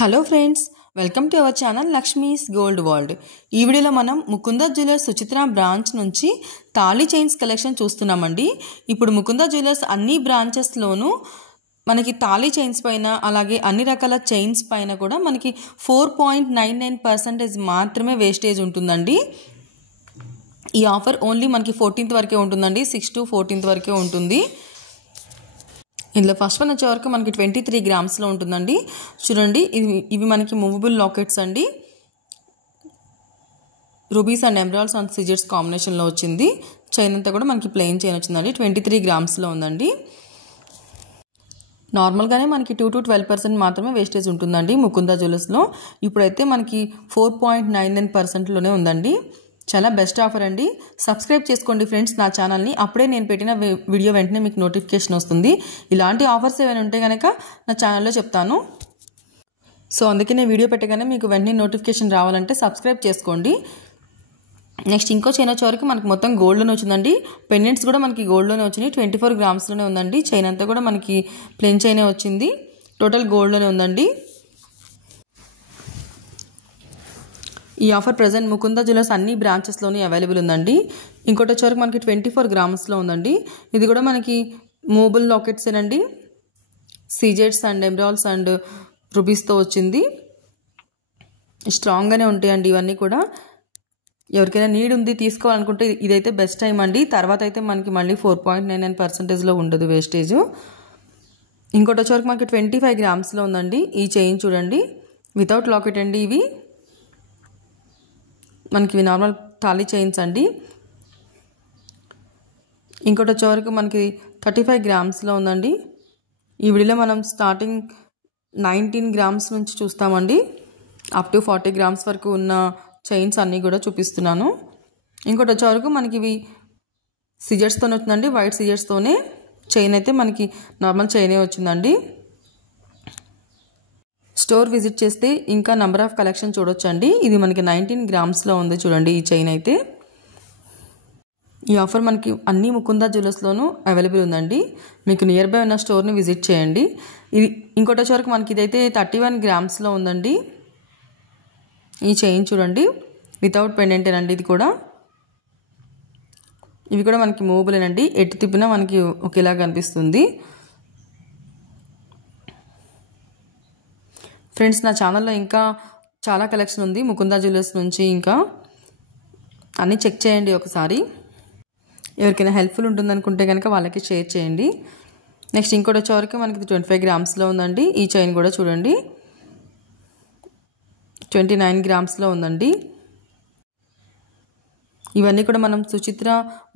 Hello friends, welcome to our channel Lakshmi's gold world. ఈ వీడియోలో మనం ముకుంద జ్యువెలర్స్ సుచిత్ర బ్రాంచ్ నుంచి తాళి చైన్స్ కలెక్షన్ చూస్తున్నామండి. ఇప్పుడు ముకుంద జ్యువెలర్స్ అన్ని బ్రాంచెస్లోనూ మనకి తాళి చైన్స్ పైన అలాగే అన్ని రకాల చైన్స్ పైన కూడా మనకి 4.99% మాత్రమే వేస్టేజ్ ఉంటుందండి. ఈ ఆఫర్ ఓన్లీ మనకి 14th వరకే ఉంటుందండి. 6 to 14th వరకే ఉంటుంది. ఇందులో ఫస్ట్ వన్ వచ్చే వరకు మనకి 23 గ్రామ్స్లో ఉంటుందండి. చూడండి, ఇవి మనకి మూవబుల్ లాకెట్స్ అండి. Rubies and emeralds and scissors కాంబినేషన్లో వచ్చింది. చైన్ అంతా కూడా మనకి ప్లెయిన్ చైన్ వచ్చిందండి. 23 గ్రామ్స్లో ఉందండి. నార్మల్గానే మనకి 2 to 12% మాత్రమే వేస్టేజ్ ఉంటుందండి ముకుంద జ్యువెలర్స్లో. ఇప్పుడైతే మనకి 4.99%లోనే ఉందండి. చాలా బెస్ట్ ఆఫర్ అండి. సబ్స్క్రైబ్ చేసుకోండి ఫ్రెండ్స్ నా ఛానల్ని. అప్పుడే నేను పెట్టిన వీడియో వెంటనే మీకు నోటిఫికేషన్ వస్తుంది. ఇలాంటి ఆఫర్స్ ఏమైనా ఉంటే కనుక నా ఛానల్లో చెప్తాను. సో అందుకే నేను వీడియో పెట్టగానే మీకు వెంటనే నోటిఫికేషన్ రావాలంటే సబ్స్క్రైబ్ చేసుకోండి. నెక్స్ట్ ఇంకో చైన్ వచ్చే వరకు మనకి మొత్తం గోల్డ్లోనే వచ్చిందండి. పెండెంట్స్ కూడా మనకి గోల్డ్లోనే వచ్చినాయి. 24 గ్రామ్స్లోనే ఉందండి. చైన్ అంతా కూడా మనకి ప్లెయిన్ చైనే వచ్చింది. టోటల్ గోల్డ్లోనే ఉందండి. ఈ ఆఫర్ ప్రజెంట్ ముకుంద జ్యువెలర్స్ అన్ని బ్రాంచెస్లోనే అవైలబుల్ ఉందండి. ఇంకోటి వచ్చేవరకు మనకి 24 గ్రామ్స్లో ఉందండి. ఇది కూడా మనకి మూవబుల్ లాకెట్స్ ఏనండి. సీజెడ్స్ అండ్ ఎమరాల్డ్స్ అండ్ రూబీస్తో వచ్చింది. స్ట్రాంగ్గానే ఉంటాయండి ఇవన్నీ కూడా. ఎవరికైనా నీడ్ ఉంది తీసుకోవాలనుకుంటే ఇదైతే బెస్ట్ టైం అండి. తర్వాత అయితే మనకి మళ్ళీ 4.99%లో ఉండదు వేస్టేజ్. ఇంకోటి వచ్చేవరకు మనకి 25 గ్రామ్స్లో ఉందండి. ఈ చైన్ చూడండి, వితౌట్ లాకెట్ అండి. ఇవి మనకి నార్మల్ తాళి చైన్స్ అండి. ఇంకోటి వచ్చేవరకు మనకి 35 గ్రామ్స్లో ఉందండి. ఈ వీడియోలో మనం స్టార్టింగ్ 19 గ్రామ్స్ నుంచి చూస్తామండి. అప్ టు 40 గ్రామ్స్ వరకు ఉన్న చైన్స్ అన్నీ కూడా చూపిస్తున్నాను. ఇంకోటి వచ్చేవరకు మనకి ఇవి సిజర్స్తోనే వచ్చిందండి. వైట్ సిజర్స్తోనే చైన్ అయితే మనకి నార్మల్ చైనే వచ్చిందండి. స్టోర్ విజిట్ చేస్తే ఇంకా నెంబర్ ఆఫ్ కలెక్షన్ చూడొచ్చండి. ఇది మనకి 19 గ్రామ్స్లో ఉంది చూడండి ఈ చైన్ అయితే. ఈ ఆఫర్ మనకి అన్ని ముకుంద జ్యువెలర్స్లోనూ అవైలబుల్ ఉందండి. మీకు నియర్ బై ఉన్న స్టోర్ని విజిట్ చేయండి. ఇది ఇంకోటి వచ్చేవరకు మనకి ఇదైతే 31 గ్రామ్స్లో ఉందండి. ఈ చైన్ చూడండి, వితౌట్ పెండెంటేనండి. ఇది కూడా ఇవి కూడా మనకి మూవబులేనండి. ఎటు తిప్పినా మనకి ఒకేలా కనిపిస్తుంది. ఫ్రెండ్స్ నా ఛానల్లో ఇంకా చాలా కలెక్షన్ ఉంది ముకుంద జ్యువెలర్స్ నుంచి. ఇంకా అన్నీ చెక్ చేయండి ఒకసారి. ఎవరికైనా హెల్ప్ఫుల్ ఉంటుందనుకుంటే కనుక వాళ్ళకి షేర్ చేయండి. నెక్స్ట్ ఇంకోటి వచ్చేవరకు మనకి 25 గ్రామ్స్లో ఉందండి. ఈ చైన్ కూడా చూడండి, 29 గ్రామ్స్లో ఉందండి. ఇవన్నీ కూడా మనం సుచిత్ర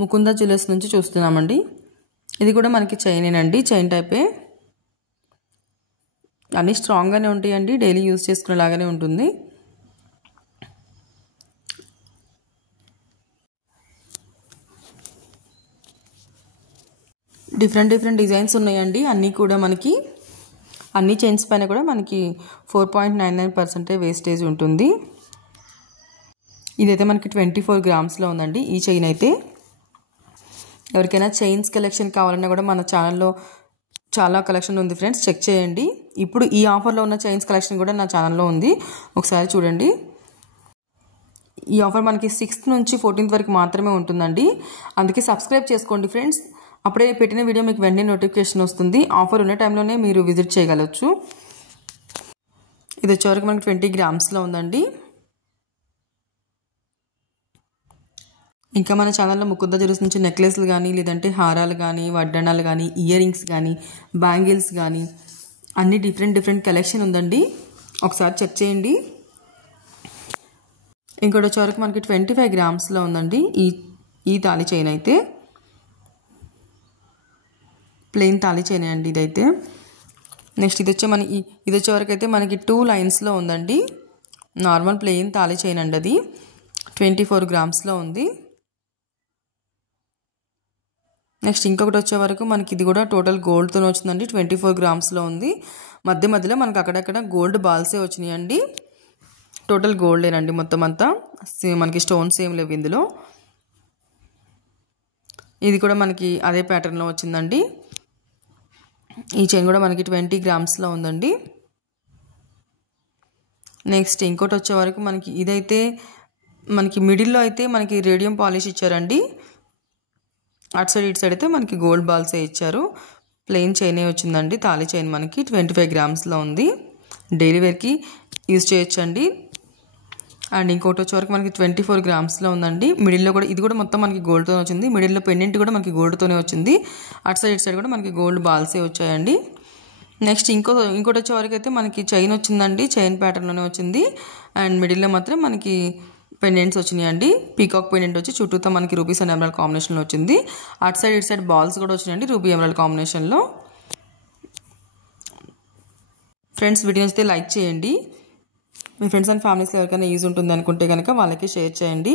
ముకుంద జ్యువెలర్స్ నుంచి చూస్తున్నామండి. ఇది కూడా మనకి చైనేనండి, చైన్ టైపే. అన్నీ స్ట్రాంగ్గానే ఉంటాయండి. డైలీ యూజ్ చేసుకునేలాగానే ఉంటుంది. డిఫరెంట్ డిజైన్స్ ఉన్నాయండి. అన్నీ కూడా మనకి అన్ని చైన్స్ పైన కూడా మనకి 4.99% వేస్టేజ్ ఉంటుంది. ఇదైతే మనకి 24 గ్రామ్స్లో ఉందండి ఈ చైన్ అయితే. ఎవరికైనా చైన్స్ కలెక్షన్ కావాలన్నా కూడా మన ఛానల్లో చాలా కలెక్షన్ ఉంది ఫ్రెండ్స్, చెక్ చేయండి. ఇప్పుడు ఈ ఆఫర్లో ఉన్న చైన్స్ కలెక్షన్ కూడా నా ఛానల్లో ఉంది, ఒకసారి చూడండి. ఈ ఆఫర్ మనకి 6th నుంచి 14th వరకు మాత్రమే ఉంటుందండి. అందుకే సబ్స్క్రైబ్ చేసుకోండి ఫ్రెండ్స్. అప్పుడే పెట్టిన వీడియో మీకు వెంటనే నోటిఫికేషన్ వస్తుంది. ఆఫర్ ఉన్న టైంలోనే మీరు విజిట్ చేయగలచ్చు. ఇది వచ్చేవరకు మనకి 20 గ్రామ్స్లో ఉందండి. ఇంకా మన ఛానల్లో ముకుంద జ్యువెలర్స్ నుంచి నెక్లెస్లు కానీ, లేదంటే హారాలు కానీ, వడ్డాణాలు కానీ, ఇయర్ రింగ్స్ కానీ, బ్యాంగిల్స్ కానీ అన్ని డిఫరెంట్ కలెక్షన్ ఉందండి. ఒకసారి చెక్ చేయండి. ఇంకోటి వచ్చేవరకు మనకి 25 గ్రామ్స్లో ఉందండి ఈ తాళి చైన్ అయితే. ప్లెయిన్ తాళి చైన్ అండి ఇదైతే. నెక్స్ట్ ఇది వచ్చేవరకు అయితే మనకి 2 లైన్స్లో ఉందండి. నార్మల్ ప్లెయిన్ తాళి చైన్ అండి. అది 24 గ్రామ్స్లో ఉంది. నెక్స్ట్ ఇంకొకటి వచ్చేవరకు మనకి ఇది కూడా టోటల్ గోల్డ్తో వచ్చిందండి. 24 గ్రామ్స్లో ఉంది. మధ్యలో మనకి అక్కడక్కడ గోల్డ్ బాల్సే వచ్చినాయండి. టోటల్ గోల్డేనండి మొత్తం అంతా. మనకి స్టోన్స్ ఏం లేవు ఇందులో. ఇది కూడా మనకి అదే ప్యాటర్న్లో వచ్చిందండి. ఈ చైన్ కూడా మనకి 20 గ్రామ్స్లో ఉందండి. నెక్స్ట్ ఇంకోటి వచ్చే వరకు మనకి ఇదైతే మనకి మిడిల్లో అయితే మనకి రేడియం పాలిష్ ఇచ్చారండి. అటు సైడ్ ఇటు సైడ్ అయితే మనకి గోల్డ్ బాల్సే ఇచ్చారు. ప్లెయిన్ చైనే వచ్చిందండి. తాళి చైన్ మనకి 25 గ్రామ్స్లో ఉంది. డైలీ వేర్కి యూజ్ చేయొచ్చండి. అండ్ ఇంకోటి వచ్చే వరకు మనకి 24 గ్రామ్స్లో ఉందండి. మిడిల్లో కూడా ఇది కూడా మొత్తం మనకి గోల్డ్తో వచ్చింది. మిడిల్లో పెండెంట్ కూడా మనకి గోల్డ్తోనే వచ్చింది. అటు సైడ్ ఇటు సైడ్ కూడా మనకి గోల్డ్ బాల్సే వచ్చాయండి. నెక్స్ట్ ఇంకోటి వచ్చే వరకు అయితే మనకి చైన్ వచ్చిందండి. చైన్ ప్యాటర్న్లోనే వచ్చింది. అండ్ మిడిల్లో మాత్రం మనకి పెండెంట్స్ వచ్చినాయండి. పీకాక్ పెండెంట్ వచ్చి చుట్టూతో మనకి రూబీస్ అండ్ ఎమరాల్డ్ కాంబినేషన్లో వచ్చింది. అటు సైడ్ ఇటు సైడ్ బాల్స్ కూడా వచ్చినాయండి రూబీ ఎమరాల్డ్ కాంబినేషన్లో. ఫ్రెండ్స్ వీడియో నచ్చితే లైక్ చేయండి. మీ ఫ్రెండ్స్ అండ్ ఫ్యామిలీస్లో ఎవరికైనా యూజ్ ఉంటుంది అనుకుంటే కనుక వాళ్ళకి షేర్ చేయండి.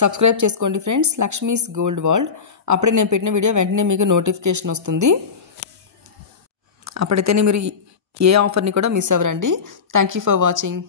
సబ్స్క్రైబ్ చేసుకోండి ఫ్రెండ్స్, లక్ష్మీస్ గోల్డ్ వరల్డ్. అప్పుడే నేను పెట్టిన వీడియో వెంటనే మీకు నోటిఫికేషన్ వస్తుంది. అప్పుడైతేనే మీరు ఏ ఆఫర్ని కూడా మిస్ అవ్వరండి. Thank you for watching.